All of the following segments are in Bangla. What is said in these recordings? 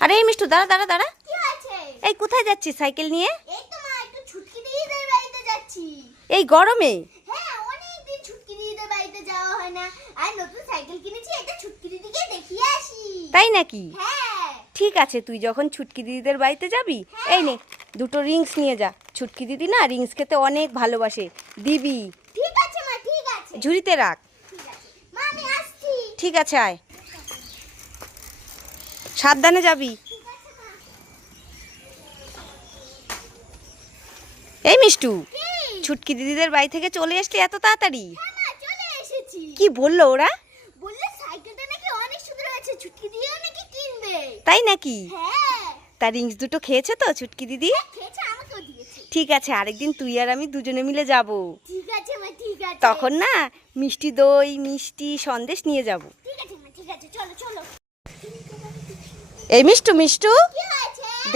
আরে এই মিষ্টু দাঁড়া দাঁড়া দাঁড়া। এই কোথায় যাচ্ছিস সাইকেল নিয়ে? এই গরমে? হ্যাঁ অনেক দিন ছুটকি দিদিদের বাড়িতে যাওয়া হয় না। আর নতুন সাইকেল কিনেছি এটা ছুটকি দিদিকে দেখিয়ে আসি। তাই নাকি? হ্যাঁ। ঠিক আছে তুই যখন ছুটকি দিদিদের বাড়িতে যাবি এই নে দুটো রিংস নিয়ে যা। ছুটকি দিদি না রিংস খেতে অনেক ভালোবাসে। দিবি। ঠিক আছে মা ঠিক আছে। ঝুড়িতে রাখ। ঠিক আছে। মা আমি আসছি। ঠিক আছে আয়। সাবধানে যাবি। এই মিষ্টু ছুটকি দিদিদের বাড়ি থেকে চলে আসলি এত তাড়াতাড়ি? হ্যাঁ কি বলল ওরা? বললে সাইকেলটা নাকি অনেক সুন্দর আছে ছুটকি দিদিও নাকি কিনবে। তাই নাকি? হ্যাঁ। তা রিংস দুটো খেয়েছে তো ছুটকি দিদি? দিয়েছে। ঠিক আছে আরেকদিন তুই আর আমি দুজনে মিলে যাব। ঠিক আছে মা ঠিক আছে। তখন না মিষ্টি দই মিষ্টি সন্দেশ নিয়ে যাব। ঠিক আছে মা ঠিক আছে চলো চলো। এই মিষ্টু মিষ্টু।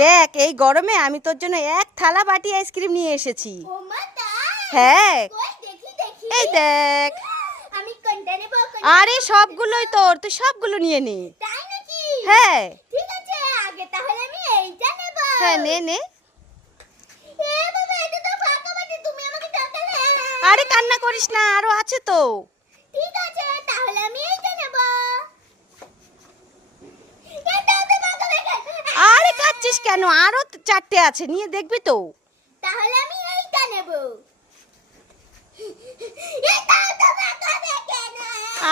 দেখ এই গরমে আমি তোর জন্য এক থালা বাটি আইসক্রিম নিয়ে এসেছি। হ্যাঁ। এই দেখ। আরে সবগুলোই তোর তুই সবগুলো নিয়ে নে। হ্যাঁ। হ্যাঁ না আরে কান্না করিস না আরও আছে তো ঠিক আছে তাহলে আমি এইটা নেব এটাও তো ফাঁকা বাটি আরে কাচ্ছিস কেন? আরও চারটে আছে নিয়ে দেখবি তো। তাহলে আমি এইটা নেব।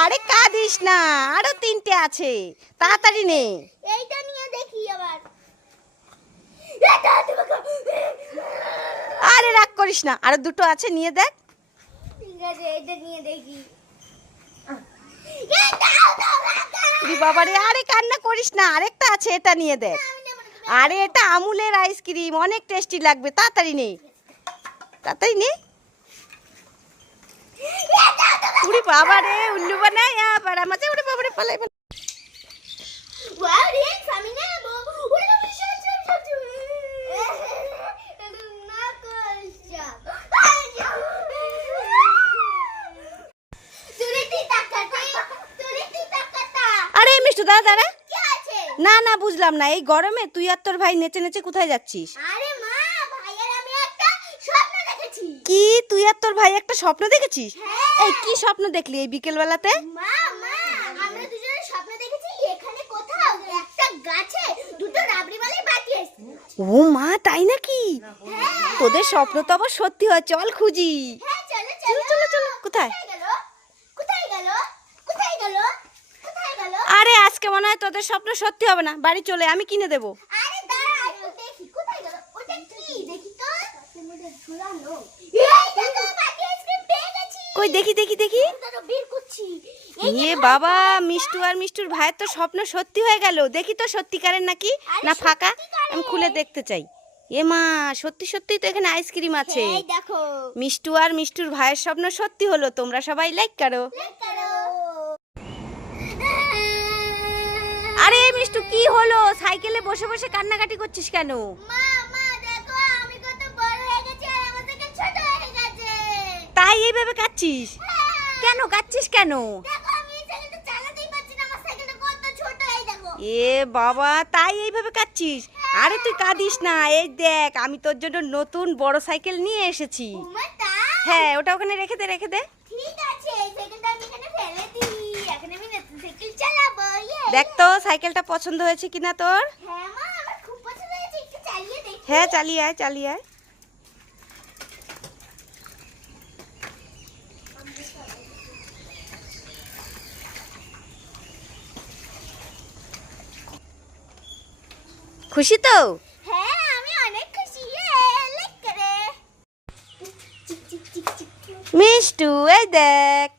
আরে কাঁদিস না আরও তিনটে আছে। তাড়াতাড়ি নে। এইটা নিয়ে দেখি আবার। আরে রাগ করিস না আরও দুটো আছে নিয়ে দেখ। ঠিক আছে এটা নিয়ে দেখি। বাবারে আরে কান্না করিস না আরেকটা আছে এটা নিয়ে দেখ। আরে এটা আমুলের আইসক্রিম। অনেক টেস্টি লাগবে। তাড়াতাড়ি নে। তাড়াতাড়ি নে। এটাও তো উড়ি বাবারে উল্লু বানাই। আবার আমাকে উড়ি পালাই পালাই। বাবা তুই তাকাতা আরে মিষ্টু দাদা দাঁড়া। না না বুঝলাম না। এই গরমে তুই আর তোর ভাই নেচে নেচে কোথায় যাচ্ছিস? আরে মা ভাইয়ের আমি একটা স্বপ্ন দেখেছি। কি? তুই আর তোর ভাই একটা স্বপ্ন দেখেছিস? হ্যাঁ। এই কি স্বপ্ন দেখলি এই বিকেল বেলাতে মা মা আমরা দুজনে স্বপ্ন দেখেছি এখানে কোথাও একটা গাছে দুটো রাবড়ি বালি আছে। ও মা তাই নাকি? হ্যাঁ। তোদের স্বপ্ন তো আবার সত্যি হয় চল খুঁজি। হ্যাঁ চলো। কোথায় গেল কোথায় গেল কোথায় গেল আরে আজকে মনে হয় তোদের স্বপ্ন সত্যি হবে না। বাড়ি চলে আমি কিনে দেবো। কই দেখি দেখি দেখি। দেখো, বাবা মিষ্টু আর মিষ্টুর ভাইয়ের তো স্বপ্ন সত্যি হয়ে গেল। দেখি তো সত্যিকারের নাকি না ফাঁকা? আমি খুলে দেখতে চাই। এ মা সত্যি সত্যি তো এখানে আইসক্রিম আছে। মিষ্টু আর মিষ্টুর ভাইয়ের স্বপ্ন সত্যি হলো। তোমরা সবাই লাইক করো লাইক করো আরে মিষ্টু কি হলো? সাইকেলে বসে বসে কান্নাকাটি করছিস কেন? তাই এইভাবে কাচ্ছিস হ্যাঁ। কেন কাচ্ছিস কেন? এ বাবা তাই এইভাবে কাচ্ছিস আরে তুই কাঁদিস না এই দেখ আমি তোর জন্য নতুন বড় সাইকেল নিয়ে এসেছি। হ্যাঁ ওটা ওখানে রেখে দে রেখে দে। ঠিক আছে সাইকেলটা আমি এখানে ফেলে দিই এখন আমি নতুন সাইকেল চালাবো ইয়ে দেখ তো সাইকেলটা পছন্দ হয়েছে কিনা তোর? হ্যাঁ চালিয়ে হ্যাঁ চালিয়ে আয় চালিয়ে আয়। খুশি তো? হ্যাঁ আমি অনেক খুশি। ইয়ে। মিষ্টু এই দেখ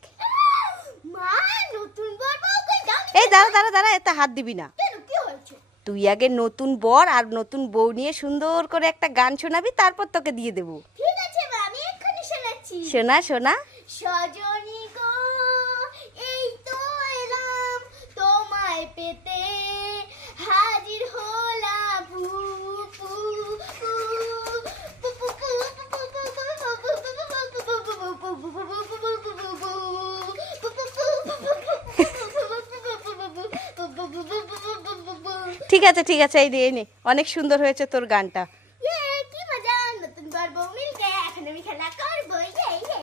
মা নতুন বর বউ কই দাও এই দাঁড়া দাঁড়া দাঁড়া এতে হাত দিবি না। তুই আগে নতুন বর আর নতুন বউ নিয়ে সুন্দর করে একটা গান শোনাবি তারপর তোকে দিয়ে দেবো। শোনা শোনা। সজনী ঠিক আছে ঠিক আছে এই দিয়ে নে। অনেক সুন্দর হয়েছে তোর গানটা।